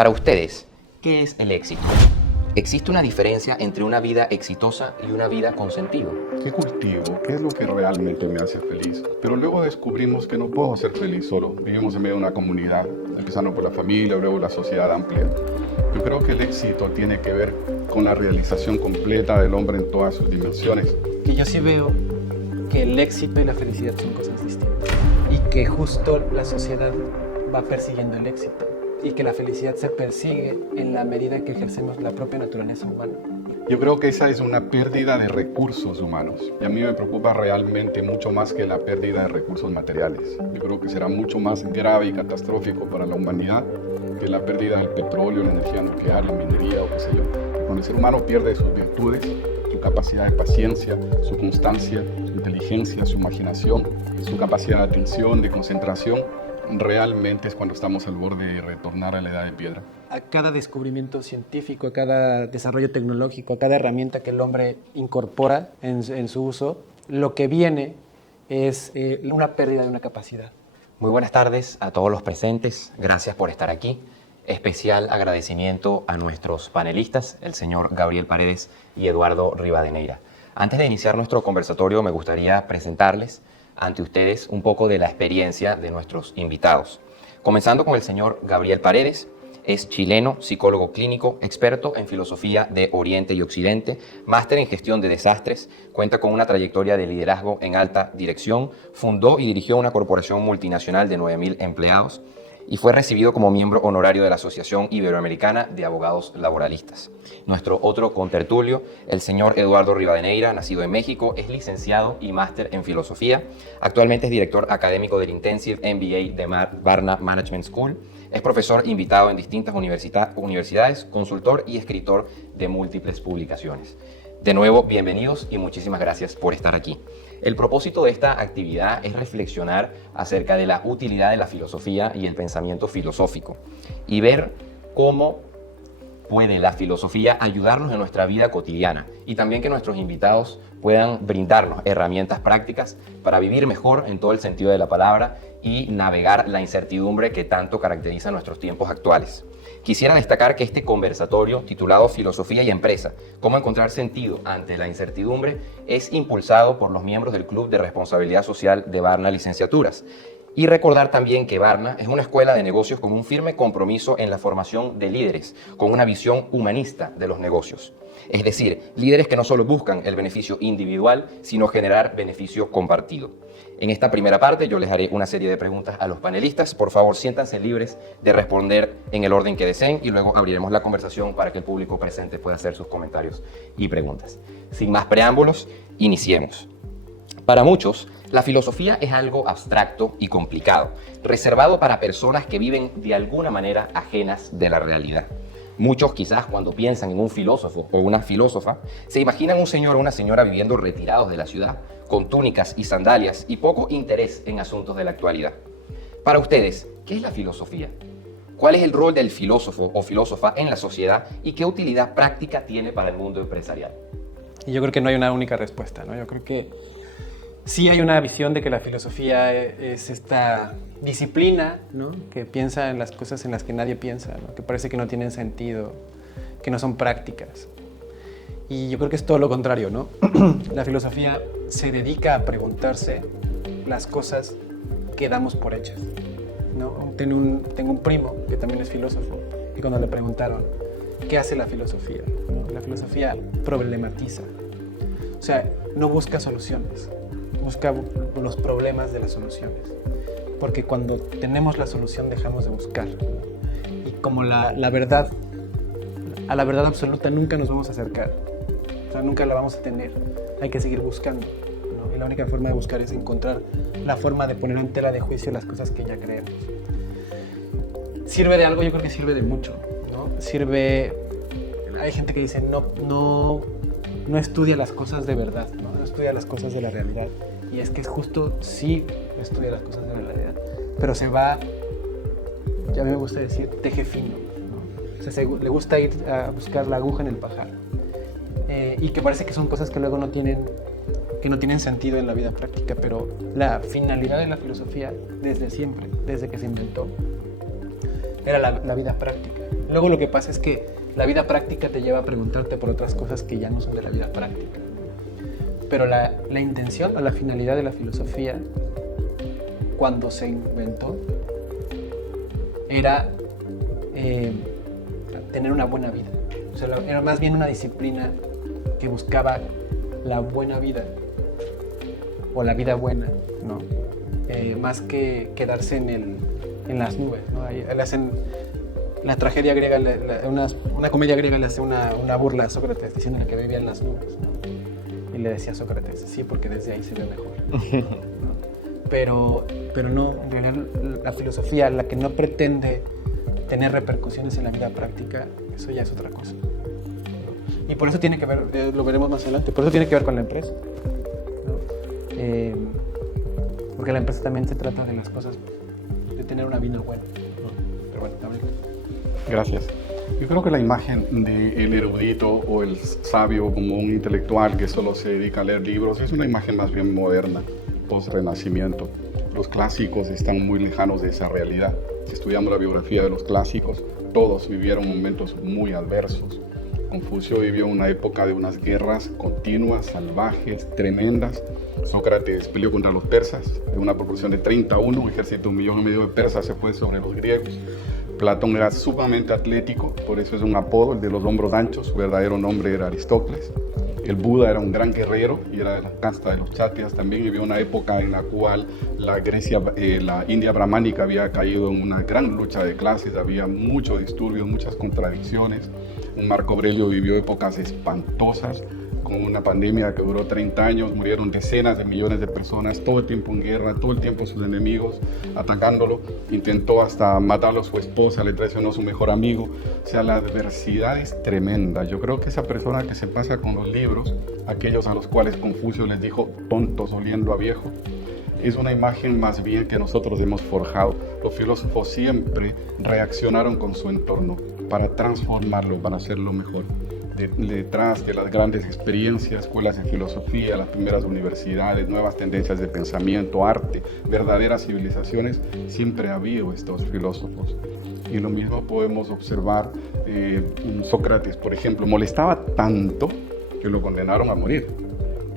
Para ustedes, ¿qué es el éxito? ¿Existe una diferencia entre una vida exitosa y una vida con sentido? ¿Qué cultivo? ¿Qué es lo que realmente me hace feliz? Pero luego descubrimos que no puedo ser feliz solo. Vivimos en medio de una comunidad, empezando por la familia, luego la sociedad amplia. Yo creo que el éxito tiene que ver con la realización completa del hombre en todas sus dimensiones. Que yo sí veo que el éxito y la felicidad son cosas distintas y que justo la sociedad va persiguiendo el éxito y que la felicidad se persigue en la medida que ejercemos la propia naturaleza humana. Yo creo que esa es una pérdida de recursos humanos y a mí me preocupa realmente mucho más que la pérdida de recursos materiales. Yo creo que será mucho más grave y catastrófico para la humanidad que la pérdida del petróleo, la energía nuclear, la minería o qué sé yo. Cuando el ser humano pierde sus virtudes, su capacidad de paciencia, su constancia, su inteligencia, su imaginación, su capacidad de atención, de concentración, realmente es cuando estamos al borde de retornar a la edad de piedra. A cada descubrimiento científico, a cada desarrollo tecnológico, a cada herramienta que el hombre incorpora en su uso, lo que viene es una pérdida de una capacidad. Muy buenas tardes a todos los presentes. Gracias por estar aquí. Especial agradecimiento a nuestros panelistas, el señor Gabriel Paredes y Eduardo Rivadeneira. Antes de iniciar nuestro conversatorio, me gustaría presentarles ante ustedes un poco de la experiencia de nuestros invitados. Comenzando con el señor Gabriel Paredes. Es chileno, psicólogo clínico, experto en filosofía de Oriente y Occidente, máster en gestión de desastres, cuenta con una trayectoria de liderazgo en alta dirección, fundó y dirigió una corporación multinacional de 9.000 empleados y fue recibido como miembro honorario de la Asociación Iberoamericana de Abogados Laboralistas. Nuestro otro contertulio, el señor Eduardo Rivadeneira, nacido en México, es licenciado y máster en filosofía. Actualmente es director académico del Intensive MBA de Barna Management School. Es profesor invitado en distintas universidades, consultor y escritor de múltiples publicaciones. De nuevo, bienvenidos y muchísimas gracias por estar aquí. El propósito de esta actividad es reflexionar acerca de la utilidad de la filosofía y el pensamiento filosófico y ver cómo puede la filosofía ayudarnos en nuestra vida cotidiana y también que nuestros invitados puedan brindarnos herramientas prácticas para vivir mejor en todo el sentido de la palabra y navegar la incertidumbre que tanto caracteriza nuestros tiempos actuales. Quisiera destacar que este conversatorio, titulado Filosofía y Empresa, cómo encontrar sentido ante la incertidumbre, es impulsado por los miembros del Club de Responsabilidad Social de Barna Licenciaturas. Y recordar también que Barna es una escuela de negocios con un firme compromiso en la formación de líderes, con una visión humanista de los negocios. Es decir, líderes que no solo buscan el beneficio individual, sino generar beneficio compartido. En esta primera parte yo les haré una serie de preguntas a los panelistas. Por favor, siéntanse libres de responder en el orden que deseen y luego abriremos la conversación para que el público presente pueda hacer sus comentarios y preguntas. Sin más preámbulos, iniciemos. Para muchos, la filosofía es algo abstracto y complicado, reservado para personas que viven de alguna manera ajenas de la realidad. Muchos quizás cuando piensan en un filósofo o una filósofa, se imaginan un señor o una señora viviendo retirados de la ciudad, con túnicas y sandalias y poco interés en asuntos de la actualidad. Para ustedes, ¿qué es la filosofía? ¿Cuál es el rol del filósofo o filósofa en la sociedad y qué utilidad práctica tiene para el mundo empresarial? Y yo creo que no hay una única respuesta, ¿no? Yo creo que sí hay una visión de que la filosofía es esta disciplina, ¿no?, que piensa en las cosas en las que nadie piensa, ¿no?, que parece que no tienen sentido, que no son prácticas. Y yo creo que es todo lo contrario, ¿no? La filosofía se dedica a preguntarse las cosas que damos por hechas, ¿no? Tengo un primo que también es filósofo y cuando le preguntaron ¿qué hace la filosofía?, ¿no? La filosofía problematiza, o sea, no busca soluciones, busca los problemas de las soluciones, porque cuando tenemos la solución dejamos de buscar, y como a la verdad absoluta nunca nos vamos a acercar, o sea, nunca la vamos a tener, hay que seguir buscando, ¿no? Y la única forma de buscar es encontrar la forma de poner en tela de juicio las cosas que ya creemos. ¿Sirve de algo? Yo creo que sirve de mucho, ¿no? Hay gente que dice no estudia las cosas de verdad, no estudia las cosas de la realidad. Y es que justo sí estudia las cosas de la realidad, pero se va, ya me gusta decir, teje fino, ¿no? O sea, le gusta ir a buscar la aguja en el pajar. Y que parece que son cosas que luego no tienen sentido en la vida práctica, pero la finalidad de la filosofía desde siempre, desde que se inventó, era la vida práctica. Luego lo que pasa es que la vida práctica te lleva a preguntarte por otras cosas que ya no son de la vida práctica. Pero la intención o la finalidad de la filosofía, cuando se inventó, era tener una buena vida. O sea, era más bien una disciplina que buscaba la buena vida o la vida buena, ¿no? Más que quedarse en las nubes, ¿no? Ahí le hacen, la tragedia griega, una comedia griega le hace una burla a Sócrates diciéndole que vivía en las nubes, ¿no? Y le decía a Sócrates, sí, porque desde ahí se ve mejor, ¿no? Pero no, en realidad la filosofía, la que no pretende tener repercusiones en la vida práctica, eso ya es otra cosa. Y por eso tiene que ver, lo veremos más adelante, por eso tiene que ver con la empresa, ¿no? Porque la empresa también se trata de las cosas, de tener una vida buena, ¿no? Pero bueno, Gabriel. Gracias. Yo creo que la imagen del erudito o el sabio como un intelectual que solo se dedica a leer libros es una imagen más bien moderna, post-renacimiento. Los clásicos están muy lejanos de esa realidad. Si estudiamos la biografía de los clásicos, todos vivieron momentos muy adversos. Confucio vivió una época de unas guerras continuas, salvajes, tremendas. Sócrates peleó contra los persas de una proporción de 30-1, un ejército de 1,5 millones de persas se fue sobre los griegos. Platón era sumamente atlético, por eso es un apodo, el de los hombros anchos. Su verdadero nombre era Aristócles. El Buda era un gran guerrero y era de la casta de los Chátidas. También vivió una época en la cual la India brahmánica había caído en una gran lucha de clases, había muchos disturbios, muchas contradicciones. Marco Aurelio vivió épocas espantosas, con una pandemia que duró 30 años, murieron decenas de millones de personas, todo el tiempo en guerra, todo el tiempo sus enemigos atacándolo, intentó hasta matarlo a su esposa, le traicionó a su mejor amigo. O sea, la adversidad es tremenda. Yo creo que esa persona que se pasa con los libros, aquellos a los cuales Confucio les dijo tontos oliendo a viejo, es una imagen más bien que nosotros hemos forjado. Los filósofos siempre reaccionaron con su entorno para transformarlo, para hacerlo mejor. Detrás de las grandes experiencias, escuelas de filosofía, las primeras universidades, nuevas tendencias de pensamiento, arte, verdaderas civilizaciones, siempre ha habido estos filósofos. Y lo mismo podemos observar Sócrates, por ejemplo, molestaba tanto que lo condenaron a morir.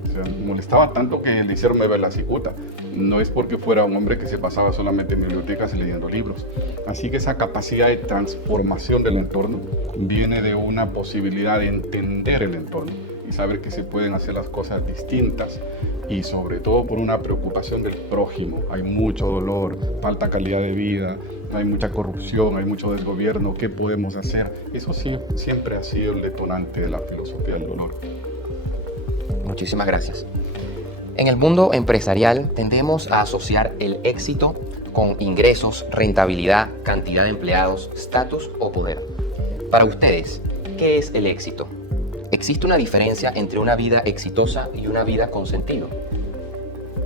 O sea, molestaba tanto que le hicieron beber la cicuta. No es porque fuera un hombre que se pasaba solamente en bibliotecas y leyendo libros. Así que esa capacidad de transformación del entorno viene de una posibilidad de entender el entorno y saber que se pueden hacer las cosas distintas, y sobre todo por una preocupación del prójimo. Hay mucho dolor, falta calidad de vida, hay mucha corrupción, hay mucho desgobierno. ¿Qué podemos hacer? Eso sí, siempre ha sido el detonante de la filosofía del dolor. Muchísimas gracias. En el mundo empresarial tendemos a asociar el éxito con ingresos, rentabilidad, cantidad de empleados, estatus o poder. Para ustedes, ¿qué es el éxito? ¿Existe una diferencia entre una vida exitosa y una vida con sentido?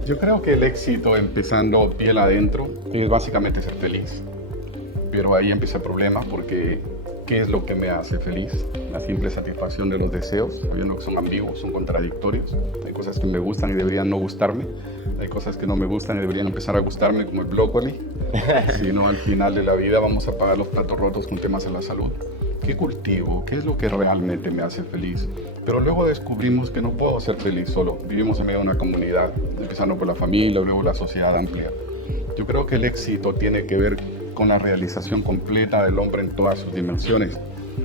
Yo creo que el éxito, empezando piel adentro, es básicamente ser feliz. Pero ahí empieza el problema, porque ¿qué es lo que me hace feliz? La simple satisfacción de los deseos, sabiendo que son ambiguos, son contradictorios. Hay cosas que me gustan y deberían no gustarme. Hay cosas que no me gustan y deberían empezar a gustarme, como el brócoli. Si no, al final de la vida vamos a pagar los platos rotos con temas de la salud. ¿Qué cultivo? ¿Qué es lo que realmente me hace feliz? Pero luego descubrimos que no puedo ser feliz solo. Vivimos en medio de una comunidad, empezando por la familia, luego la sociedad amplia. Yo creo que el éxito tiene que ver con la realización completa del hombre en todas sus dimensiones.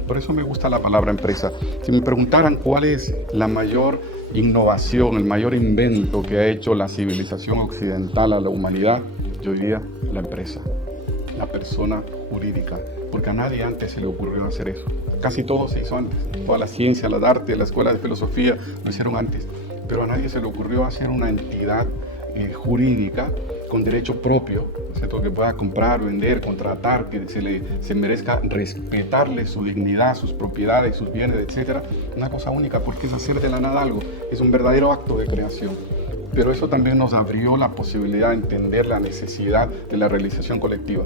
Por eso me gusta la palabra empresa. Si me preguntaran cuál es la mayor innovación, el mayor invento que ha hecho la civilización occidental a la humanidad, yo diría la empresa, la persona jurídica, porque a nadie antes se le ocurrió hacer eso. Casi todo se hizo antes. Toda la ciencia, las artes, la escuela de filosofía lo hicieron antes, pero a nadie se le ocurrió hacer una entidad jurídica con derecho propio, ¿cierto? Que pueda comprar, vender, contratar, que se merezca respetarle su dignidad, sus propiedades, sus bienes, etc. Una cosa única, porque es hacer de la nada algo, es un verdadero acto de creación. Pero eso también nos abrió la posibilidad de entender la necesidad de la realización colectiva.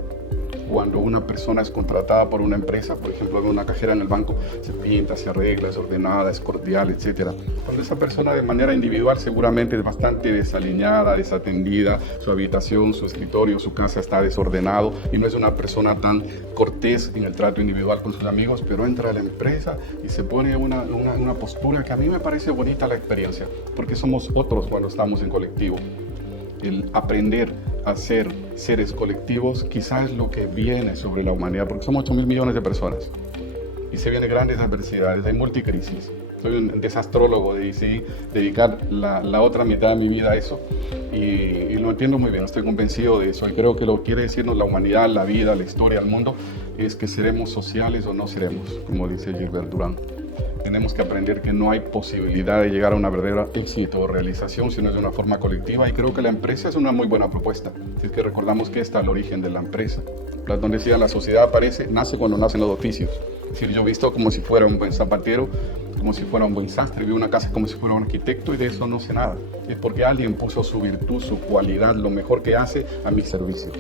cuando una persona es contratada por una empresa, por ejemplo, una cajera en el banco, se pinta, se arregla, es ordenada, es cordial, etc. Cuando esa persona de manera individual seguramente es bastante desaliñada, desatendida, su habitación, su escritorio, su casa está desordenado y no es una persona tan cortés en el trato individual con sus amigos, pero entra a la empresa y se pone una postura que a mí me parece bonita la experiencia, porque somos otros cuando estamos en colectivo. El aprender a ser seres colectivos quizás es lo que viene sobre la humanidad, porque somos 8.000 millones de personas y se vienen grandes adversidades, hay multicrisis. Soy un desastrólogo, decidí dedicar la otra mitad de mi vida a eso y lo entiendo muy bien, estoy convencido de eso y creo que lo que quiere decirnos la humanidad, la vida, la historia, el mundo es que seremos sociales o no seremos, como dice Gilbert Durán. Tenemos que aprender que no hay posibilidad de llegar a una verdadera éxito o realización si no es de una forma colectiva y creo que la empresa es una muy buena propuesta. Si es que recordamos que está el origen de la empresa. Platón decía, la sociedad nace cuando nacen los oficios. Es decir, yo he visto como si fuera un buen zapatero, como si fuera un buen sastre, vi una casa como si fuera un arquitecto y de eso no sé nada. Es porque alguien puso su virtud, su cualidad, lo mejor que hace a mi servicio.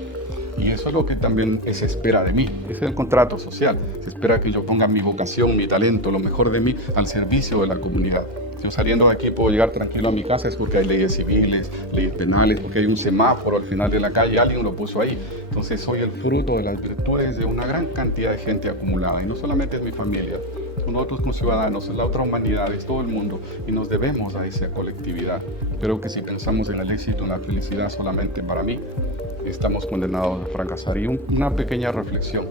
Y eso es lo que también se espera de mí. Ese es el contrato social. Se espera que yo ponga mi vocación, mi talento, lo mejor de mí al servicio de la comunidad. Si yo saliendo de aquí puedo llegar tranquilo a mi casa es porque hay leyes civiles, leyes penales, porque hay un semáforo al final de la calle, alguien lo puso ahí. Entonces soy el fruto de las virtudes de una gran cantidad de gente acumulada. Y no solamente es mi familia, son nosotros como ciudadanos, es la otra humanidad, es todo el mundo. Y nos debemos a esa colectividad. Creo que si pensamos en el éxito, en la felicidad solamente para mí, estamos condenados a fracasar. Y una pequeña reflexión.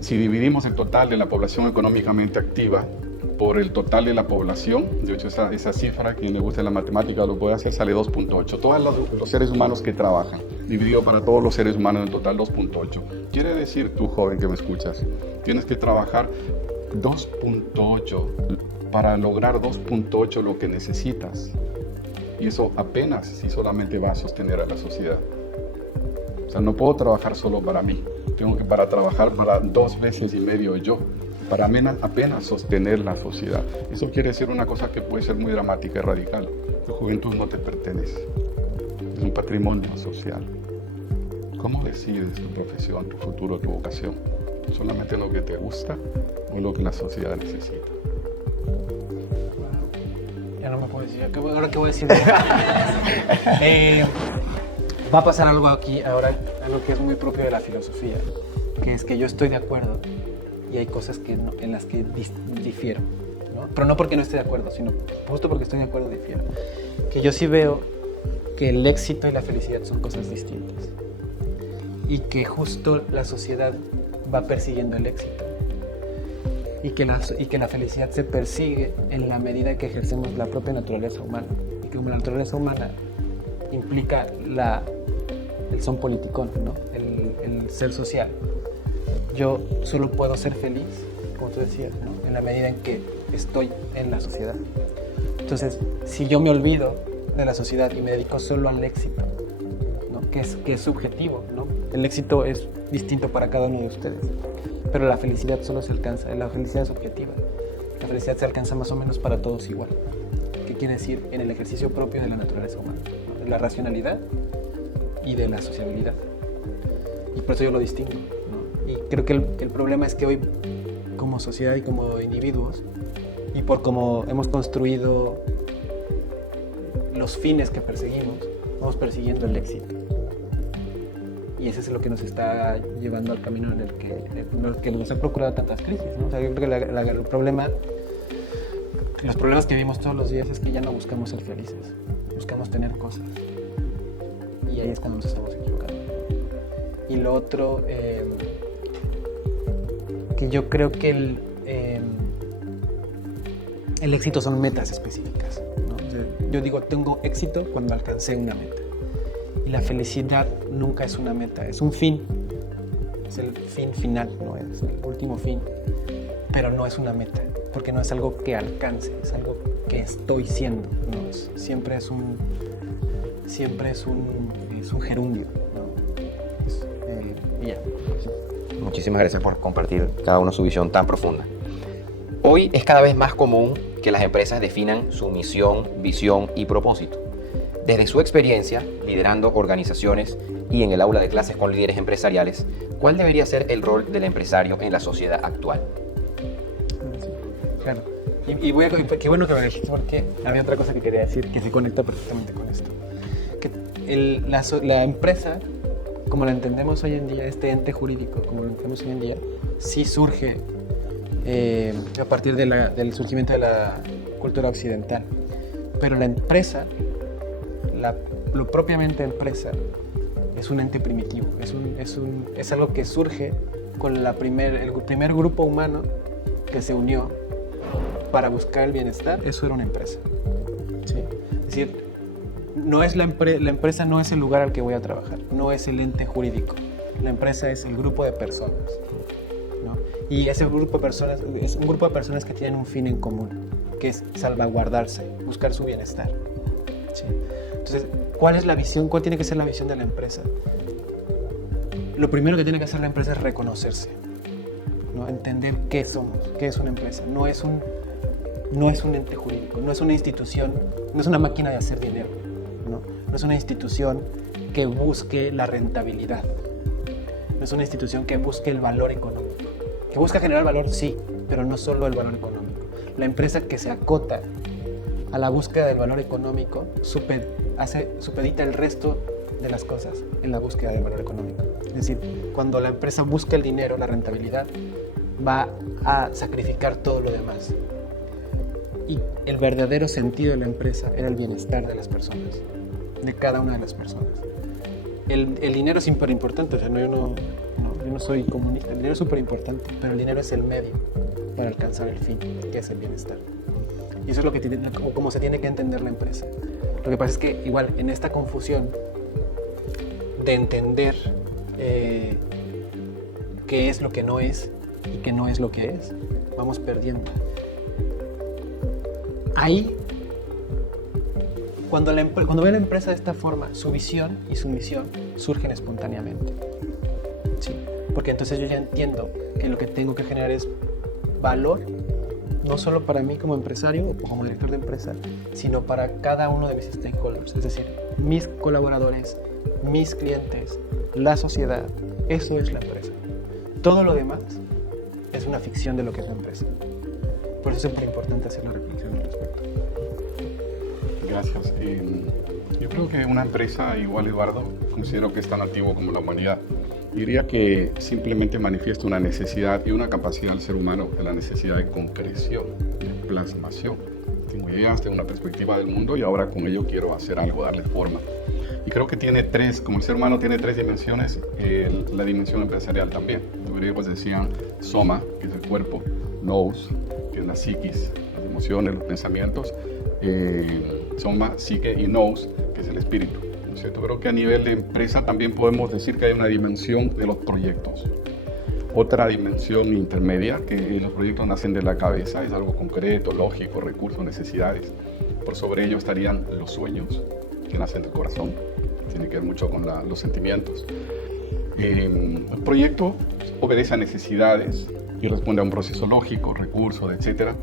Si dividimos el total de la población económicamente activa por el total de la población, de hecho esa cifra, quien le gusta la matemática lo puede hacer, sale 2.8. Todos los seres humanos que trabajan, dividido para todos los seres humanos en total 2.8. Quiere decir, tú joven que me escuchas, tienes que trabajar 2.8 para lograr 2.8 lo que necesitas. Y eso apenas si solamente va a sostener a la sociedad. O sea, no puedo trabajar solo para mí. Tengo que trabajar para 2,5 veces yo, para apenas sostener la sociedad. Eso quiere decir una cosa que puede ser muy dramática y radical. La juventud no te pertenece. Es un patrimonio social. ¿Cómo decides tu profesión, tu futuro, tu vocación? ¿Solamente lo que te gusta o lo que la sociedad necesita? Ya no me puedo decir. ¿Ahora qué voy a decir? Va a pasar algo aquí ahora, algo que es muy propio de la filosofía, que es que yo estoy de acuerdo y hay cosas en las que difiero, ¿no? Pero no porque no esté de acuerdo, sino justo porque estoy de acuerdo difiero. Que yo sí veo que el éxito y la felicidad son cosas distintas y que justo la sociedad va persiguiendo el éxito y que la felicidad se persigue en la medida que ejercemos la propia naturaleza humana y que como la naturaleza humana implica el son politicón, ¿no? el ser social. Yo solo puedo ser feliz, como tú decías, ¿no? En la medida en que estoy en la sociedad. Entonces, si yo me olvido de la sociedad y me dedico solo al éxito, ¿no? que es subjetivo, ¿no? El éxito es distinto para cada uno de ustedes, pero la felicidad solo se alcanza, la felicidad es objetiva. La felicidad se alcanza más o menos para todos igual. ¿Qué quiere decir? En el ejercicio propio de la naturaleza humana, ¿no? De la racionalidad y de la sociabilidad. Y por eso yo lo distingo, ¿no? Y creo que el problema es que hoy, como sociedad y como individuos, y por cómo hemos construido los fines que perseguimos, vamos persiguiendo el éxito. Y ese es lo que nos está llevando al camino en el que nos ha procurado tantas crisis, ¿no? O sea, yo creo que los problemas que vivimos todos los días es que ya no buscamos ser felices, buscamos tener cosas. Y ahí es cuando nos estamos equivocando. Y lo otro, que yo creo que el éxito son metas específicas, ¿no? O sea, yo digo, tengo éxito cuando alcancé una meta. Y la felicidad nunca es una meta, es un fin. Es el fin final, ¿no? Es el último fin. Pero no es una meta, porque no es algo que alcance, es algo que estoy siendo, ¿no? Siempre es un gerundio, ¿no? Y ya. Muchísimas gracias por compartir cada uno su visión tan profunda. Hoy es cada vez más común que las empresas definan su misión, visión y propósito. Desde su experiencia, liderando organizaciones y en el aula de clases con líderes empresariales, ¿cuál debería ser el rol del empresario en la sociedad actual? Claro. Qué bueno que me dijiste, porque había otra cosa que quería decir que se conecta perfectamente con esto. Que la empresa, como la entendemos hoy en día, este ente jurídico, como lo entendemos hoy en día, sí surge a partir del surgimiento de la cultura occidental. Pero la empresa, lo propiamente empresa, es un ente primitivo, es algo que surge con el primer grupo humano que se unió para buscar el bienestar. Eso era una empresa. ¿Sí? Es decir, la empresa no es el lugar al que voy a trabajar, no es el ente jurídico. La empresa es el grupo de personas, ¿no? Y ese grupo de personas es un grupo de personas que tienen un fin en común, que es salvaguardarse, buscar su bienestar. ¿Sí? Entonces, ¿cuál es la visión? ¿Cuál tiene que ser la visión de la empresa? Lo primero que tiene que hacer la empresa es reconocerse, ¿no? Entender qué somos, qué es una empresa. No es un ente jurídico, no es una institución, no es una máquina de hacer dinero, ¿no? No es una institución que busque la rentabilidad, no es una institución que busque el valor económico, que busca generar valor, sí, pero no solo el valor económico. La empresa que se acota a la búsqueda del valor económico supedita el resto de las cosas en la búsqueda del valor económico. Es decir, cuando la empresa busca el dinero, la rentabilidad, va a sacrificar todo lo demás. Y el verdadero sentido de la empresa era el bienestar de las personas, de cada una de las personas. El dinero es súper importante, o sea, yo no soy comunista, el dinero es súper importante, pero el dinero es el medio para alcanzar el fin, que es el bienestar. Y eso es lo que como se tiene que entender la empresa. Lo que pasa es que igual en esta confusión de entender qué es lo que no es y qué no es lo que es, vamos perdiendo. Ahí, cuando ve la empresa de esta forma, su visión y su misión surgen espontáneamente. Sí, porque entonces yo ya entiendo que lo que tengo que generar es valor, no solo para mí como empresario o como director de empresa, sino para cada uno de mis stakeholders, es decir, mis colaboradores, mis clientes, la sociedad. Eso es la empresa. Todo lo demás es una ficción de lo que es la empresa. Por eso es súper importante hacer la reflexión al respecto. Gracias. Yo creo que una empresa, igual Eduardo, considero que es tan antiguo como la humanidad. Diría que simplemente manifiesta una necesidad y una capacidad del ser humano de la necesidad de concreción, de plasmación. Tengo ideas, tengo una perspectiva del mundo y ahora con ello quiero hacer algo, darle forma. Y creo que tiene tres, como el ser humano tiene tres dimensiones, la dimensión empresarial también. Los griegos decían soma, que es el cuerpo, nous, que es la psiquis, las emociones, los pensamientos, soma, psique y nous, que es el espíritu. ¿No es cierto? Creo que a nivel de empresa también podemos decir que hay una dimensión de los proyectos. Otra dimensión intermedia, que los proyectos nacen de la cabeza, es algo concreto, lógico, recursos, necesidades. Por sobre ello estarían los sueños, que nacen del corazón, tiene que ver mucho con los sentimientos. El proyecto obedece a necesidades y responde a un proceso lógico, recursos, etc.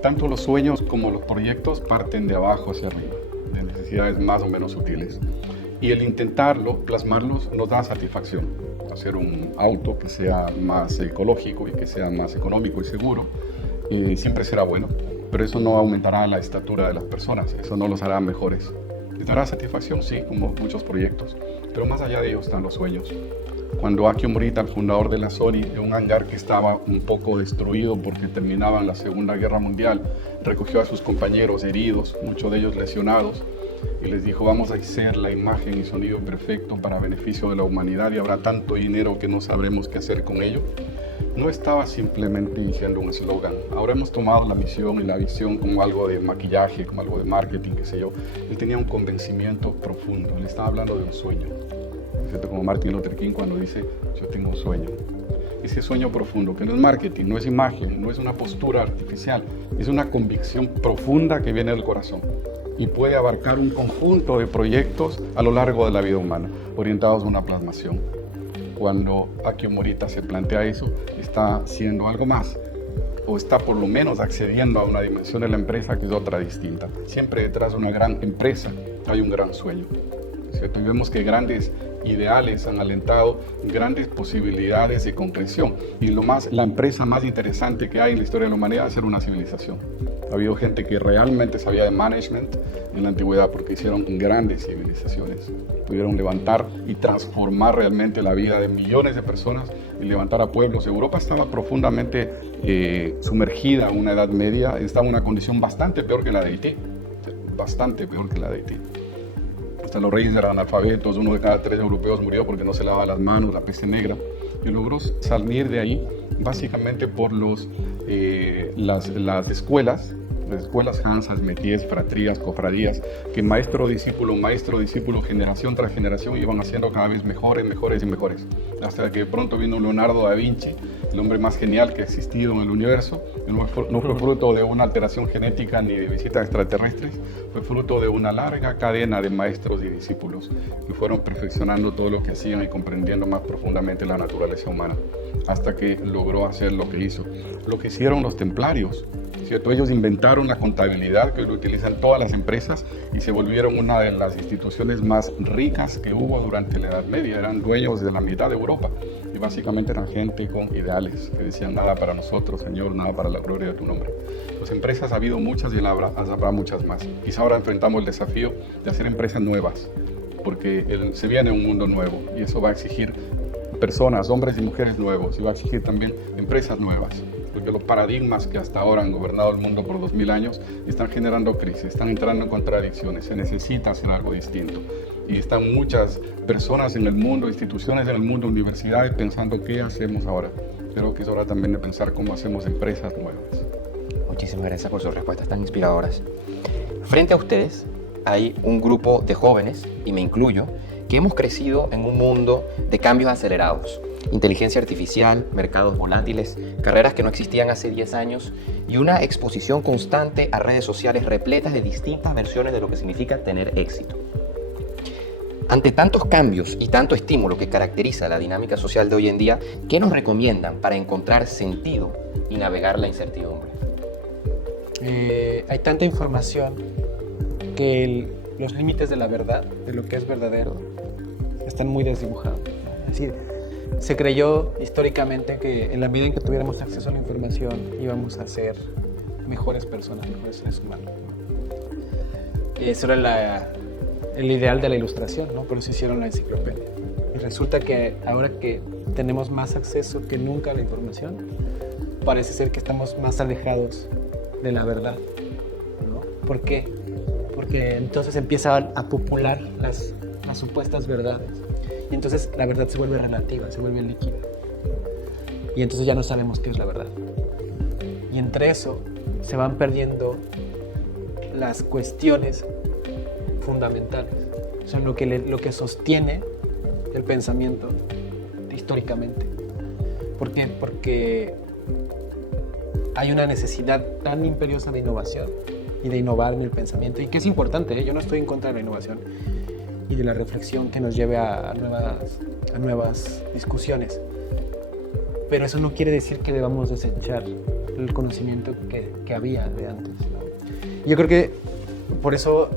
Tanto los sueños como los proyectos parten de abajo hacia arriba, de necesidades más o menos sutiles. Y el intentarlo, plasmarlos, nos da satisfacción. Hacer un auto que sea más ecológico y que sea más económico y seguro, siempre será bueno, pero eso no aumentará la estatura de las personas, eso no los hará mejores. Les dará satisfacción, sí, como muchos proyectos, pero más allá de ellos están los sueños. Cuando Akio Morita, el fundador de la Sony, de un hangar que estaba un poco destruido porque terminaba la Segunda Guerra Mundial, recogió a sus compañeros heridos, muchos de ellos lesionados, y les dijo: vamos a hacer la imagen y sonido perfecto para beneficio de la humanidad y habrá tanto dinero que no sabremos qué hacer con ello. No estaba simplemente diciendo un eslogan. Ahora hemos tomado la misión y la visión como algo de maquillaje, como algo de marketing, qué sé yo. Él tenía un convencimiento profundo, él estaba hablando de un sueño. ¿Cierto? Como Martin Luther King cuando dice: yo tengo un sueño. Ese sueño profundo, que no es marketing, no es imagen, no es una postura artificial, es una convicción profunda que viene del corazón y puede abarcar un conjunto de proyectos a lo largo de la vida humana, orientados a una plasmación. Cuando Akio Morita se plantea eso, está haciendo algo más o está por lo menos accediendo a una dimensión de la empresa que es otra distinta. Siempre detrás de una gran empresa hay un gran sueño, ¿cierto? Y vemos que grandes ideales han alentado grandes posibilidades de concreción. Y la empresa más interesante que hay en la historia de la humanidad es ser una civilización. Ha habido gente que realmente sabía de management en la antigüedad porque hicieron grandes civilizaciones. Pudieron levantar y transformar realmente la vida de millones de personas y levantar a pueblos. Europa estaba profundamente sumergida en una Edad Media, estaba en una condición bastante peor que la de Haití. Bastante peor que la de Haití. Hasta los reyes eran analfabetos, 1 de cada 3 europeos murió porque no se lavaba las manos, la peste negra. Y logró salir de ahí básicamente por las escuelas, Hansas, Métiers, Fratrías, Cofradías, que maestro, discípulo, generación tras generación iban haciendo cada vez mejores y mejores. Hasta que de pronto vino Leonardo da Vinci, el hombre más genial que ha existido en el universo. No fue fruto de una alteración genética ni de visitas extraterrestres, fue fruto de una larga cadena de maestros y discípulos que fueron perfeccionando todo lo que hacían y comprendiendo más profundamente la naturaleza humana, hasta que logró hacer lo que hizo. Lo que hicieron los templarios, ¿cierto? Ellos inventaron la contabilidad que hoy utilizan todas las empresas y se volvieron una de las instituciones más ricas que hubo durante la Edad Media. Eran dueños de la mitad de Europa y básicamente eran gente con ideales que decían: nada para nosotros, Señor, nada para la gloria de tu nombre. Las empresas ha habido muchas y habrá muchas más. Quizá ahora enfrentamos el desafío de hacer empresas nuevas, porque se viene un mundo nuevo y eso va a exigir personas, hombres y mujeres nuevos, y va a exigir también empresas nuevas, porque los paradigmas que hasta ahora han gobernado el mundo por 2000 años están generando crisis, están entrando en contradicciones, se necesita hacer algo distinto. Y están muchas personas en el mundo, instituciones en el mundo, universidades, pensando qué hacemos ahora. Creo que es hora también de pensar cómo hacemos empresas nuevas. Muchísimas gracias por sus respuestas tan inspiradoras. Frente a ustedes hay un grupo de jóvenes, y me incluyo, que hemos crecido en un mundo de cambios acelerados. Inteligencia artificial, mercados volátiles, carreras que no existían hace 10 años y una exposición constante a redes sociales repletas de distintas versiones de lo que significa tener éxito. Ante tantos cambios y tanto estímulo que caracteriza la dinámica social de hoy en día, ¿qué nos recomiendan para encontrar sentido y navegar la incertidumbre? Hay tanta información que los límites de la verdad, de lo que es verdadero, están muy desdibujados. Es decir, se creyó históricamente que en la medida en que tuviéramos acceso a la información íbamos a ser mejores personas, mejores seres humanos. Y eso era el ideal de la ilustración, ¿no? Por eso hicieron la enciclopedia. Y resulta que ahora que tenemos más acceso que nunca a la información, parece ser que estamos más alejados de la verdad, ¿no? ¿Por qué? Porque entonces empiezan a popular las supuestas verdades. Y entonces la verdad se vuelve relativa, se vuelve líquida. Y entonces ya no sabemos qué es la verdad. Y entre eso se van perdiendo las cuestiones fundamentales. O sea, lo que sostiene el pensamiento históricamente. ¿Por qué? Porque hay una necesidad tan imperiosa de innovación y de innovar en el pensamiento, y que es importante, ¿eh? Yo no estoy en contra de la innovación y de la reflexión que nos lleve a nuevas discusiones, pero eso no quiere decir que debamos desechar el conocimiento que había de antes, ¿no? Yo creo que por eso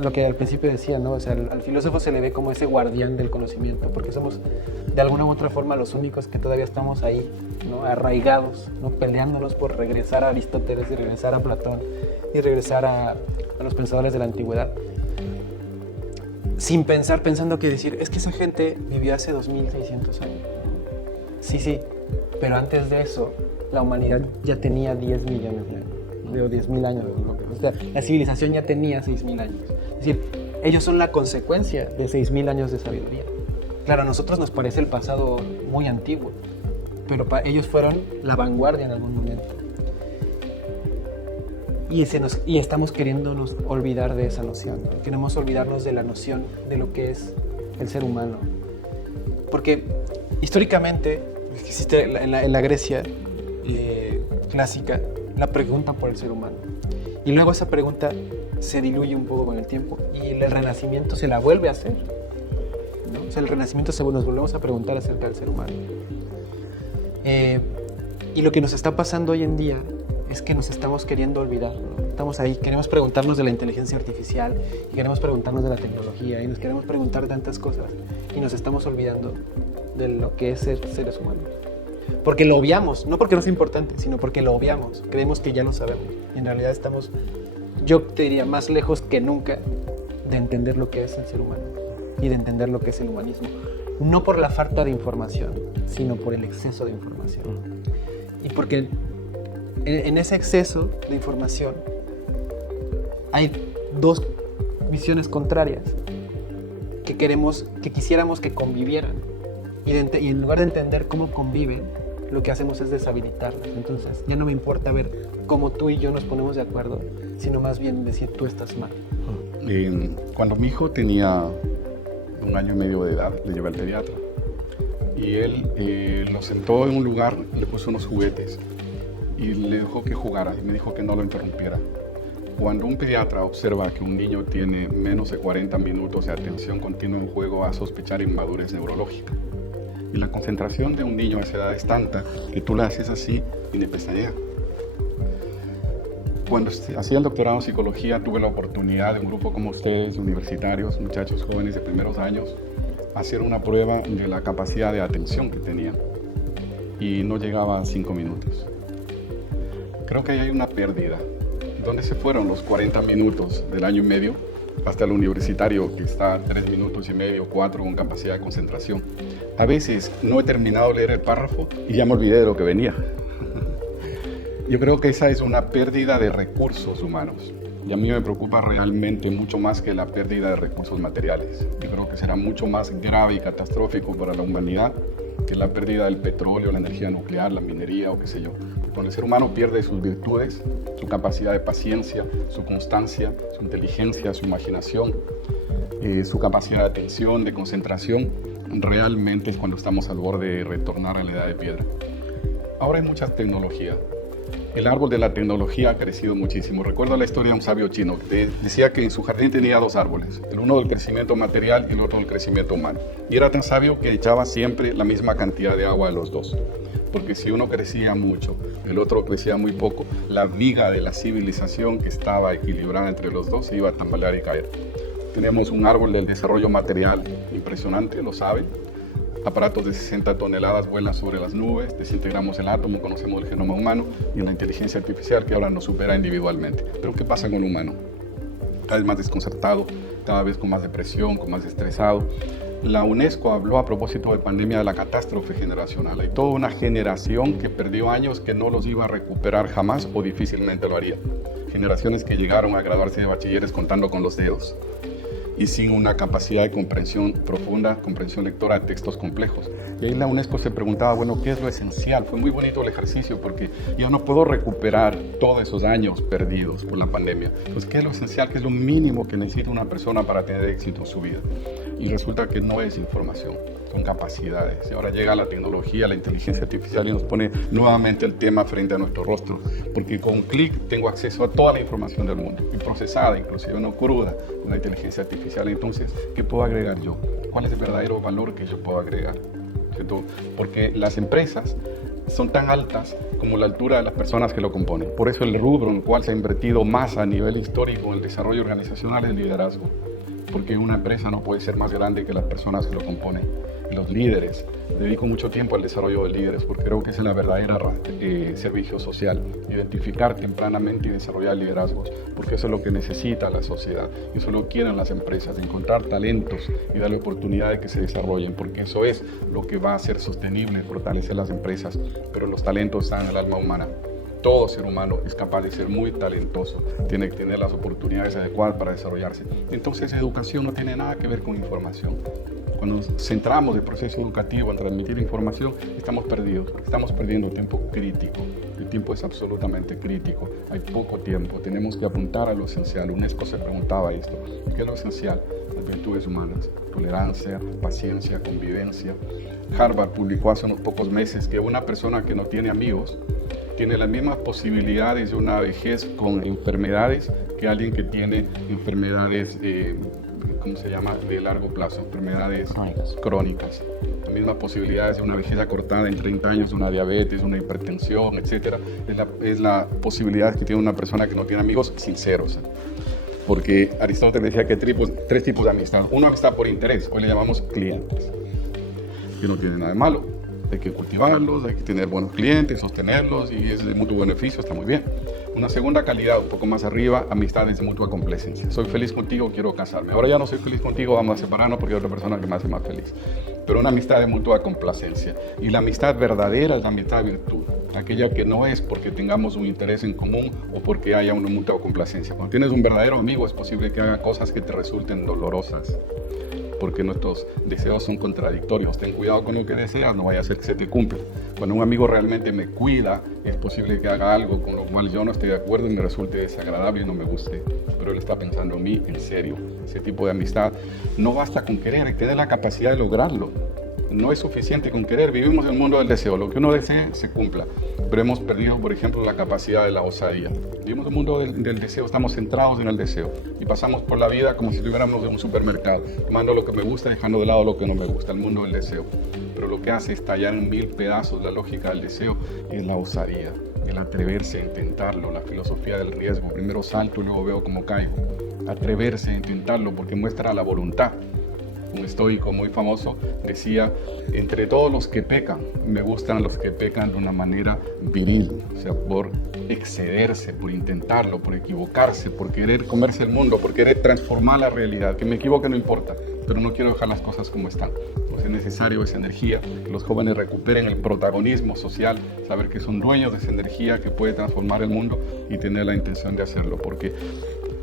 lo que al principio decía, ¿no? O sea, al filósofo se le ve como ese guardián del conocimiento, porque somos de alguna u otra forma los únicos que todavía estamos ahí, ¿no? Arraigados, ¿no? Peleándonos por regresar a Aristóteles y regresar a Platón y regresar a los pensadores de la antigüedad, sin pensando que decir, es que esa gente vivió hace 2600 años. Sí, pero antes de eso la humanidad ya tenía 10 millones de años, 10.000 años, o sea, la civilización ya tenía 6.000 años. Es decir, ellos son la consecuencia de 6.000 años de sabiduría. Claro, a nosotros nos parece el pasado muy antiguo, pero ellos fueron la vanguardia en algún momento. Y estamos queriéndonos olvidar de esa noción, ¿no? Queremos olvidarnos de la noción de lo que es el ser humano. Porque históricamente existe en la Grecia clásica la pregunta por el ser humano. Y luego esa pregunta se diluye un poco con el tiempo y el Renacimiento se la vuelve a hacer, ¿no? O sea, el Renacimiento nos volvemos a preguntar acerca del ser humano. Y lo que nos está pasando hoy en día es que nos estamos queriendo olvidar, ¿no? Estamos ahí, queremos preguntarnos de la inteligencia artificial y queremos preguntarnos de la tecnología y nos queremos preguntar tantas cosas y nos estamos olvidando de lo que es ser seres humanos. Porque lo obviamos, no porque no sea importante, sino porque lo obviamos. Creemos que ya lo sabemos y en realidad estamos, yo te diría, más lejos que nunca de entender lo que es el ser humano y de entender lo que es el humanismo. No por la falta de información, sino por el exceso de información. Y porque en ese exceso de información hay dos visiones contrarias que quisiéramos que convivieran. Y en lugar de entender cómo conviven, lo que hacemos es deshabilitarlas. Entonces ya no me importa ver cómo tú y yo nos ponemos de acuerdo, sino más bien decir tú estás mal. Cuando mi hijo tenía 1 año y medio de edad, le llevé al pediatra. Y él lo sentó en un lugar, le puso unos juguetes y le dejó que jugara y me dijo que no lo interrumpiera. Cuando un pediatra observa que un niño tiene menos de 40 minutos de atención continua en juego, va a sospechar inmadurez neurológica. Y la concentración de un niño a esa edad es tanta que tú la haces así y le pestañea. Cuando hacía el doctorado en psicología, tuve la oportunidad de un grupo como ustedes, universitarios, muchachos jóvenes de primeros años, hacer una prueba de la capacidad de atención que tenían. Y no llegaba a 5 minutos. Creo que ahí hay una pérdida. ¿Dónde se fueron los 40 minutos del año y medio? Hasta el universitario, que está 3 minutos y medio, 4, con capacidad de concentración. A veces no he terminado de leer el párrafo y ya me olvidé de lo que venía. Yo creo que esa es una pérdida de recursos humanos. Y a mí me preocupa realmente mucho más que la pérdida de recursos materiales. Yo creo que será mucho más grave y catastrófico para la humanidad que la pérdida del petróleo, la energía nuclear, la minería o qué sé yo. Cuando el ser humano pierde sus virtudes, su capacidad de paciencia, su constancia, su inteligencia, su imaginación, su capacidad de atención, de concentración, realmente es cuando estamos al borde de retornar a la edad de piedra. Ahora hay mucha tecnología. El árbol de la tecnología ha crecido muchísimo. Recuerdo la historia de un sabio chino que decía que en su jardín tenía 2 árboles, el uno del crecimiento material y el otro del crecimiento humano. Y era tan sabio que echaba siempre la misma cantidad de agua a los dos. Porque si uno crecía mucho, el otro crecía muy poco, la viga de la civilización que estaba equilibrada entre los dos se iba a tambalear y caer. Tenemos un árbol del desarrollo material impresionante, lo saben. Aparatos de 60 toneladas vuelan sobre las nubes, desintegramos el átomo, conocemos el genoma humano y la inteligencia artificial que ahora nos supera individualmente. Pero ¿qué pasa con el humano? Cada vez más desconcertado, cada vez con más depresión, con más estresado. La UNESCO habló a propósito de pandemia de la catástrofe generacional. Hay toda una generación que perdió años que no los iba a recuperar jamás o difícilmente lo haría. Generaciones que llegaron a graduarse de bachilleres contando con los dedos y sin una capacidad de comprensión profunda, comprensión lectora de textos complejos. Y ahí la UNESCO se preguntaba, bueno, ¿qué es lo esencial? Fue muy bonito el ejercicio porque yo no puedo recuperar todos esos años perdidos por la pandemia. Pues, ¿qué es lo esencial? ¿Qué es lo mínimo que necesita una persona para tener éxito en su vida? Y resulta que no es información, son capacidades. Y ahora llega la tecnología, la inteligencia artificial y nos pone nuevamente el tema frente a nuestro rostro, porque con un clic tengo acceso a toda la información del mundo, y procesada, inclusive no cruda, con la inteligencia artificial. Entonces, ¿qué puedo agregar yo? ¿Cuál es el verdadero valor que yo puedo agregar? ¿Cierto? Porque las empresas son tan altas como la altura de las personas que lo componen. Por eso el rubro en el cual se ha invertido más a nivel histórico en el desarrollo organizacional es el liderazgo. Porque una empresa no puede ser más grande que las personas que lo componen. Y los líderes, dedico mucho tiempo al desarrollo de líderes porque creo que es la verdadera servicio social. Identificar tempranamente y desarrollar liderazgos, porque eso es lo que necesita la sociedad. Y eso lo quieren las empresas, encontrar talentos y darle oportunidad de que se desarrollen, porque eso es lo que va a hacer sostenible, fortalecer las empresas. Pero los talentos están en el alma humana. Todo ser humano es capaz de ser muy talentoso, tiene que tener las oportunidades adecuadas para desarrollarse. Entonces, educación no tiene nada que ver con información. Cuando nos centramos el proceso educativo en transmitir información, estamos perdidos, estamos perdiendo tiempo crítico. El tiempo es absolutamente crítico, hay poco tiempo, tenemos que apuntar a lo esencial. UNESCO se preguntaba esto, ¿qué es lo esencial? Las virtudes humanas, tolerancia, paciencia, convivencia. Harvard publicó hace unos pocos meses que una persona que no tiene amigos tiene las mismas posibilidades de una vejez con enfermedades que alguien que tiene enfermedades ¿cómo se llama?, de largo plazo, enfermedades crónicas. Las mismas posibilidades de una vejez cortada en 30 años, una diabetes, una hipertensión, etcétera, es la posibilidad que tiene una persona que no tiene amigos sinceros. Porque Aristóteles decía que hay tres tipos de amistad. Una amistad por interés, hoy le llamamos clientes, que no tiene nada de malo. Hay que cultivarlos, hay que tener buenos clientes, sostenerlos y es de mutuo beneficio, está muy bien. Una segunda calidad, un poco más arriba, amistades de mutua complacencia. Soy feliz contigo, quiero casarme. Ahora ya no soy feliz contigo, vamos a separarnos porque hay otra persona que me hace más feliz. Pero una amistad de mutua complacencia. Y la amistad verdadera es la amistad de virtud. Aquella que no es porque tengamos un interés en común o porque haya una mutua complacencia. Cuando tienes un verdadero amigo es posible que haga cosas que te resulten dolorosas, porque nuestros deseos son contradictorios. Ten cuidado con lo que deseas, no vaya a ser que se te cumpla. Cuando un amigo realmente me cuida, es posible que haga algo con lo cual yo no esté de acuerdo y me resulte desagradable y no me guste. Pero él está pensando en mí en serio. Ese tipo de amistad no basta con querer, hay que tener la capacidad de lograrlo. No es suficiente con querer, vivimos en el mundo del deseo. Lo que uno desee se cumpla. Pero hemos perdido, por ejemplo, la capacidad de la osadía. Vivimos en el mundo del deseo, estamos centrados en el deseo. Y pasamos por la vida como si estuviéramos en un supermercado, tomando lo que me gusta, dejando de lado lo que no me gusta, el mundo del deseo. Pero lo que hace es tallar en 1000 pedazos la lógica del deseo es la osadía, el atreverse a intentarlo, la filosofía del riesgo. Primero salto y luego veo cómo caigo. Atreverse a intentarlo porque muestra la voluntad. Un estoico muy famoso decía: entre todos los que pecan, me gustan los que pecan de una manera viril, o sea, por excederse, por intentarlo, por equivocarse, por querer comerse el mundo, por querer transformar la realidad. Que me equivoque no importa, pero no quiero dejar las cosas como están. Entonces es necesario esa energía, que los jóvenes recuperen el protagonismo social, saber que son dueños de esa energía que puede transformar el mundo y tener la intención de hacerlo, porque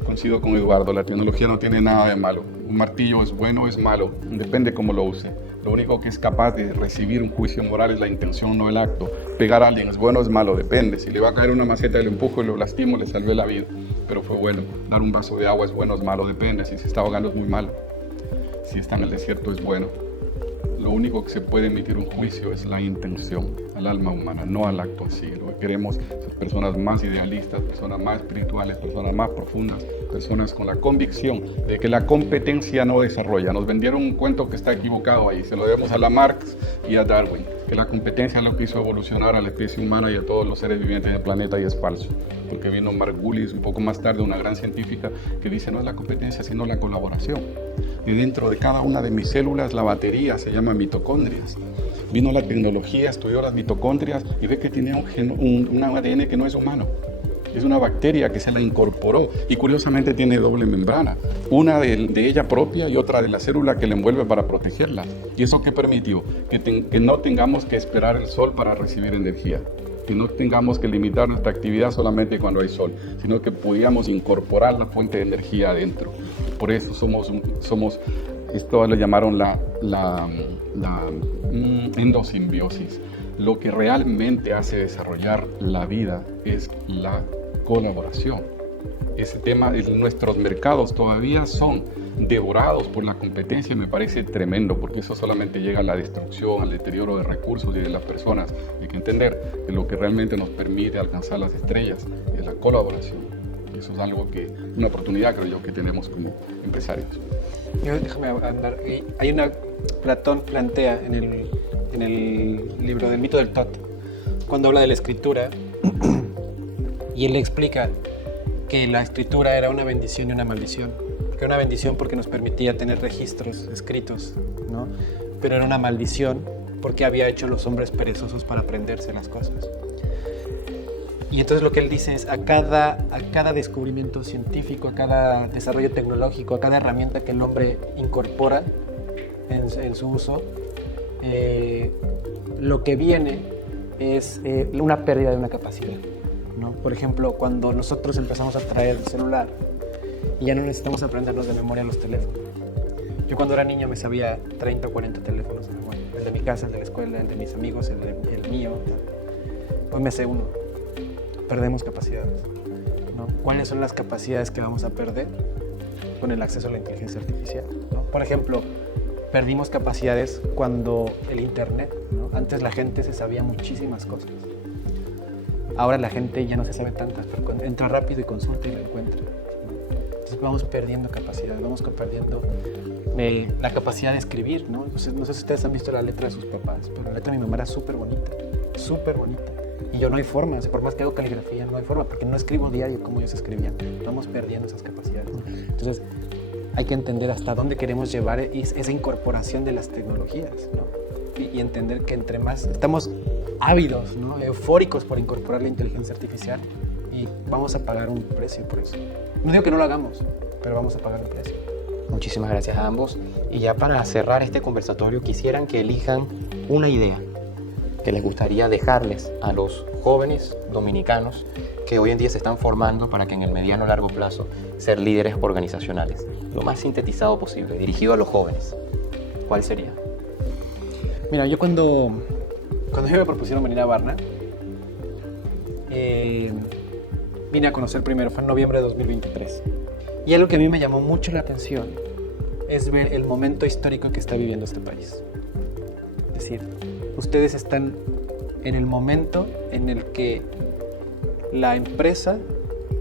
coincido con Eduardo, la tecnología no tiene nada de malo. Un martillo es bueno o es malo, depende cómo lo use. Lo único que es capaz de recibir un juicio moral es la intención, no el acto. Pegar a alguien es bueno o es malo, depende. Si le va a caer una maceta y lo empujo y lo lastimo, le salvé la vida, pero fue bueno. Dar un vaso de agua es bueno o es malo, depende. Si se está ahogando es muy malo. Si está en el desierto es bueno. Lo único que se puede emitir un juicio es la intención al alma humana, no al acto en sí. Lo que queremos son personas más idealistas, personas más espirituales, personas más profundas, personas con la convicción de que la competencia no desarrolla. Nos vendieron un cuento que está equivocado ahí, se lo debemos a la Marx y a Darwin, que la competencia es lo que hizo evolucionar a la especie humana y a todos los seres vivientes del planeta, y es falso. Porque vino Margulis un poco más tarde, una gran científica, que dice: no es la competencia sino la colaboración. Y dentro de cada una de mis células la batería se llama mitocondrias. Vino la tecnología, estudió las mitocondrias y ve que tiene un ADN que no es humano. Es una bacteria que se la incorporó y curiosamente tiene doble membrana. Una de ella propia y otra de la célula que la envuelve para protegerla. ¿Y eso qué permitió? Que no tengamos que esperar el sol para recibir energía. Que no tengamos que limitar nuestra actividad solamente cuando hay sol, sino que pudiéramos incorporar la fuente de energía adentro. Por eso somos esto lo llamaron la endosimbiosis. Lo que realmente hace desarrollar la vida es la colaboración. Ese tema, nuestros mercados todavía son devorados por la competencia y me parece tremendo, porque eso solamente llega a la destrucción, al deterioro de recursos y de las personas. Hay que entender que lo que realmente nos permite alcanzar las estrellas es la colaboración. Y eso es algo una oportunidad, creo yo, que tenemos como empresarios. Déjame hablar. Platón plantea en el libro del mito del Tot, cuando habla de la escritura, y él explica que la escritura era una bendición y una maldición. Que era una bendición porque nos permitía tener registros escritos, ¿no? Pero era una maldición porque había hecho los hombres perezosos para aprenderse las cosas. Y entonces lo que él dice es: a cada descubrimiento científico, a cada desarrollo tecnológico, a cada herramienta que el hombre incorpora en su uso, lo que viene es una pérdida de una capacidad, ¿no? Por ejemplo, cuando nosotros empezamos a traer el celular y ya no necesitamos aprendernos de memoria los teléfonos. Yo cuando era niño me sabía 30 o 40 teléfonos de memoria. El de mi casa, el de la escuela, el de mis amigos, el mío. Hoy me sé uno. Perdemos capacidades, ¿no? ¿Cuáles son las capacidades que vamos a perder con el acceso a la inteligencia artificial, ¿no? Por ejemplo, perdimos capacidades cuando el internet, ¿no? Antes la gente se sabía muchísimas cosas. Ahora la gente ya no se sabe tantas, pero entra rápido y consulta y lo encuentra, ¿no? Entonces vamos perdiendo capacidad, vamos perdiendo la capacidad de escribir, ¿no? No sé si ustedes han visto la letra de sus papás, pero la letra de mi mamá era súper bonita, súper bonita. Y yo no hay forma, o sea, por más que hago caligrafía, no hay forma, porque no escribo diario como ellos escribían. Vamos perdiendo esas capacidades. Entonces, hay que entender hasta dónde queremos llevar esa incorporación de las tecnologías, ¿no? Y entender que entre más estamos ávidos, ¿no? Eufóricos por incorporar la inteligencia artificial y vamos a pagar un precio por eso. No digo que no lo hagamos, pero vamos a pagar un precio. Muchísimas gracias a ambos. Y ya para cerrar este conversatorio, quisieran que elijan una idea que les gustaría dejarles a los jóvenes dominicanos que hoy en día se están formando para que en el mediano o largo plazo ser líderes organizacionales. Lo más sintetizado posible, dirigido a los jóvenes. ¿Cuál sería? Mira, yo cuando me propusieron venir a Varna, vine a conocer primero, fue en noviembre de 2023. Y algo que a mí me llamó mucho la atención es ver el momento histórico que está viviendo este país. Es decir, ustedes están en el momento en el que la empresa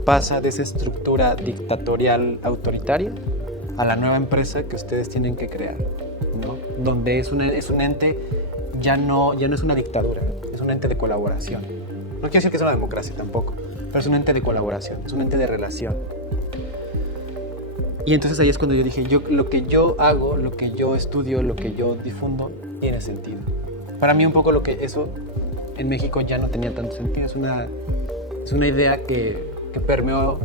pasa de esa estructura dictatorial autoritaria a la nueva empresa que ustedes tienen que crear, ¿no? Donde es un ente, ya no es una dictadura, es un ente de colaboración. No quiero decir que es una democracia tampoco, pero es un ente de colaboración, es un ente de relación. Y entonces ahí es cuando yo dije, lo que yo hago, lo que yo estudio, lo que yo difundo, tiene sentido. Para mí un poco lo que eso en México ya no tenía tanto sentido. Es una idea que permeó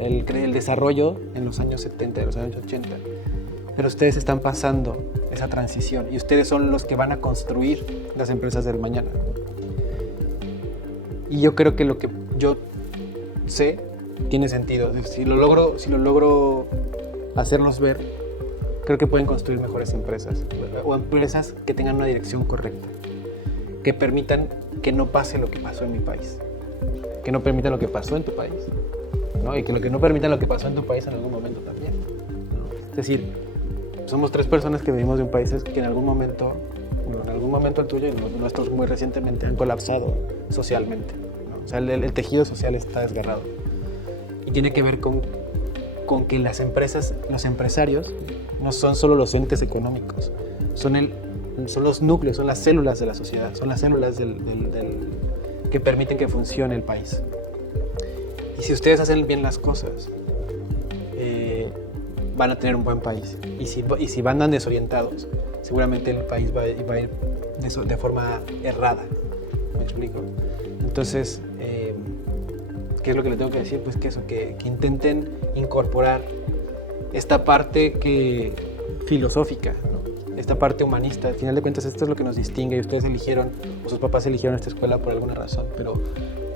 el desarrollo en los años 70, en los años 80. Pero ustedes están pasando esa transición y ustedes son los que van a construir las empresas del mañana. Y yo creo que lo que yo sé tiene sentido. Si lo logro hacerlos ver, creo que pueden construir mejores empresas o empresas que tengan una dirección correcta, que permitan que no pase lo que pasó en mi país, que no permitan lo que pasó en tu país, ¿no? Y que no permitan lo que pasó en tu país en algún momento también, ¿no? Es decir, somos 3 personas que venimos de un país que en algún momento el tuyo y los nuestros muy recientemente han colapsado socialmente, ¿no? O sea, el tejido social está desgarrado. Y tiene que ver con que las empresas, los empresarios, no son solo los entes económicos, son los núcleos, son las células de la sociedad, son las células que permiten que funcione el país. Y si ustedes hacen bien las cosas, van a tener un buen país. Y si van desorientados, seguramente el país va a ir de forma errada. ¿Me explico? Entonces, ¿qué es lo que le tengo que decir? Pues que intenten incorporar esta parte filosófica, ¿no? Esta parte humanista. Al final de cuentas, esto es lo que nos distingue. Y ustedes eligieron, o sus papás eligieron esta escuela por alguna razón. Pero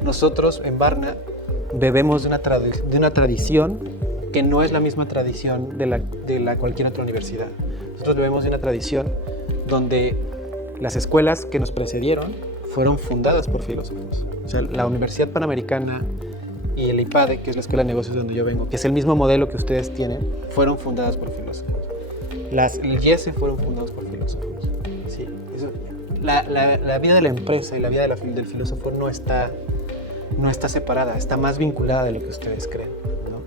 nosotros en Varna bebemos de una tradición que no es la misma tradición de la cualquier otra universidad. Nosotros bebemos de una tradición donde las escuelas que nos precedieron fueron fundadas por filósofos. O sea, la Universidad Panamericana y el IPADE, que es la Escuela de Negocios de donde yo vengo, que es el mismo modelo que ustedes tienen, fueron fundadas por filósofos. El IESE fueron fundados por filósofos. Sí, la vida de la empresa y la vida del filósofo no está separada, está más vinculada de lo que ustedes creen, ¿no?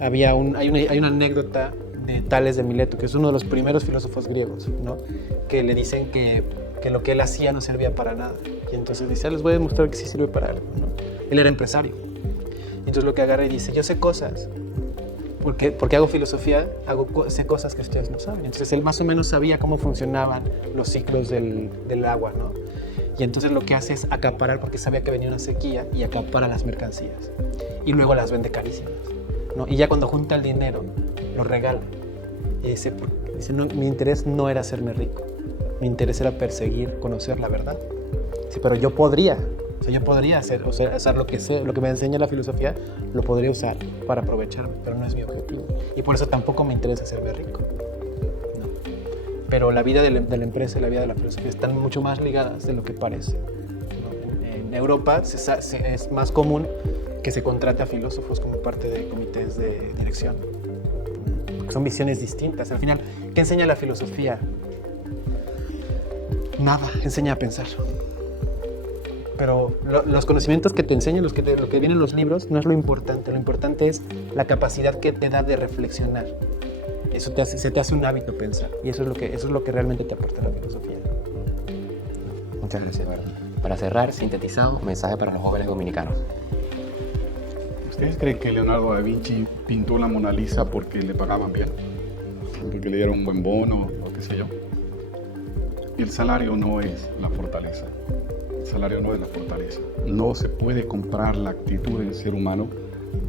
Hay una anécdota de Tales de Mileto, que es uno de los primeros filósofos griegos, ¿no? Que le dicen que lo que él hacía no servía para nada. Y entonces dice, les voy a demostrar que sí sirve para algo, ¿no? Él era empresario. Entonces lo que agarra y dice, yo sé cosas, porque hago filosofía, sé cosas que ustedes no saben. Entonces él más o menos sabía cómo funcionaban los ciclos del agua, ¿no? Y entonces lo que hace es acaparar, porque sabía que venía una sequía, y acapara las mercancías. Y luego las vende carísimas, ¿no? Y ya cuando junta el dinero, lo regala. Y dice no, mi interés no era hacerme rico. Mi interés era perseguir, conocer la verdad. Sí, pero yo podría hacer lo que sé, lo que me enseña la filosofía, lo podría usar para aprovecharme, pero no es mi objetivo. Y por eso tampoco me interesa hacerme rico, ¿no? Pero la vida de la empresa y la vida de la filosofía están mucho más ligadas de lo que parece, ¿no? En Europa es más común que se contrate a filósofos como parte de comités de dirección. Son visiones distintas. Al final, ¿qué enseña la filosofía? Nada, enseña a pensar. pero los conocimientos que te enseñan, lo que vienen en los libros, no es lo importante es la capacidad que te da de reflexionar. Eso se te hace un hábito pensar, y eso es lo que realmente te aporta la filosofía. Muchas gracias, Eduardo. Para cerrar, sintetizado, mensaje para los jóvenes dominicanos. ¿Ustedes creen que Leonardo da Vinci pintó la Mona Lisa porque le pagaban bien? Porque le dieron un buen bono o qué sé yo. Y el salario no es la fortaleza. El salario no es la fortaleza. No se puede comprar la actitud del ser humano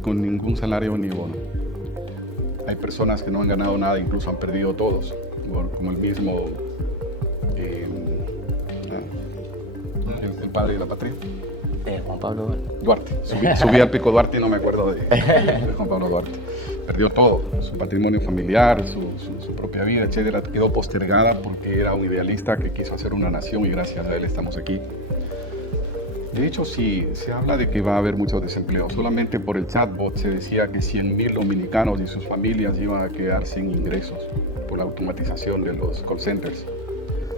con ningún salario ni bono. Hay personas que no han ganado nada, incluso han perdido todos, como el mismo el padre de la patria. Juan Pablo Duarte. Subí al Pico Duarte y no me acuerdo de Juan Pablo Duarte. Perdió todo, su patrimonio familiar, su propia vida, etcétera. Quedó postergada porque era un idealista que quiso hacer una nación y gracias a él estamos aquí. De hecho, sí, se habla de que va a haber mucho desempleo. Solamente por el chatbot se decía que 100.000 dominicanos y sus familias iban a quedar sin ingresos por la automatización de los call centers.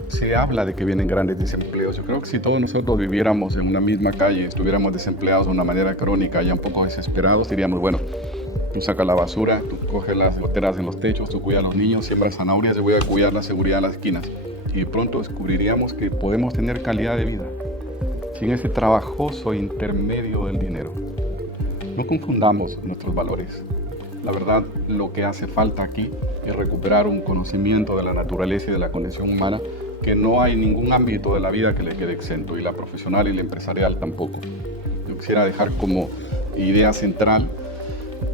Se habla de que vienen grandes desempleos. Yo creo que si todos nosotros viviéramos en una misma calle, estuviéramos desempleados de una manera crónica, ya un poco desesperados, diríamos, bueno, tú sacas la basura, tú coges las goteras en los techos, tú cuidas a los niños, siembras zanahorias, yo voy a cuidar la seguridad en las esquinas. Y de pronto descubriríamos que podemos tener calidad de vida sin ese trabajoso intermedio del dinero. No confundamos nuestros valores. La verdad, lo que hace falta aquí es recuperar un conocimiento de la naturaleza y de la condición humana que no hay ningún ámbito de la vida que le quede exento, y la profesional y la empresarial tampoco. Yo quisiera dejar como idea central: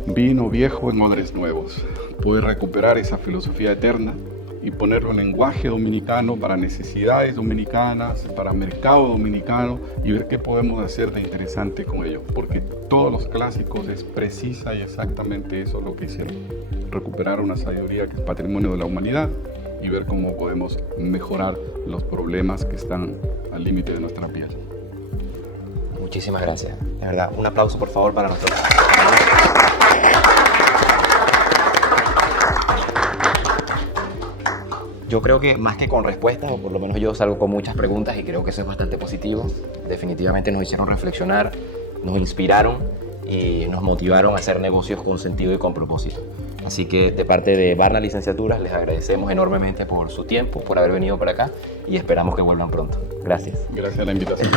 vino viejo en odres nuevos. Poder recuperar esa filosofía eterna y ponerlo en lenguaje dominicano para necesidades dominicanas, para mercado dominicano, y ver qué podemos hacer de interesante con ello, porque todos los clásicos es precisa y exactamente eso lo que hicieron: recuperar una sabiduría que es patrimonio de la humanidad y ver cómo podemos mejorar los problemas que están al límite de nuestra piel. Muchísimas gracias. De verdad, un aplauso por favor para nosotros. Yo creo que más que con respuestas, o por lo menos yo salgo con muchas preguntas y creo que eso es bastante positivo. Definitivamente nos hicieron reflexionar, nos inspiraron y nos motivaron a hacer negocios con sentido y con propósito. Así que de parte de Barna Licenciaturas les agradecemos enormemente por su tiempo, por haber venido por acá y esperamos que vuelvan pronto. Gracias. Gracias a la invitación.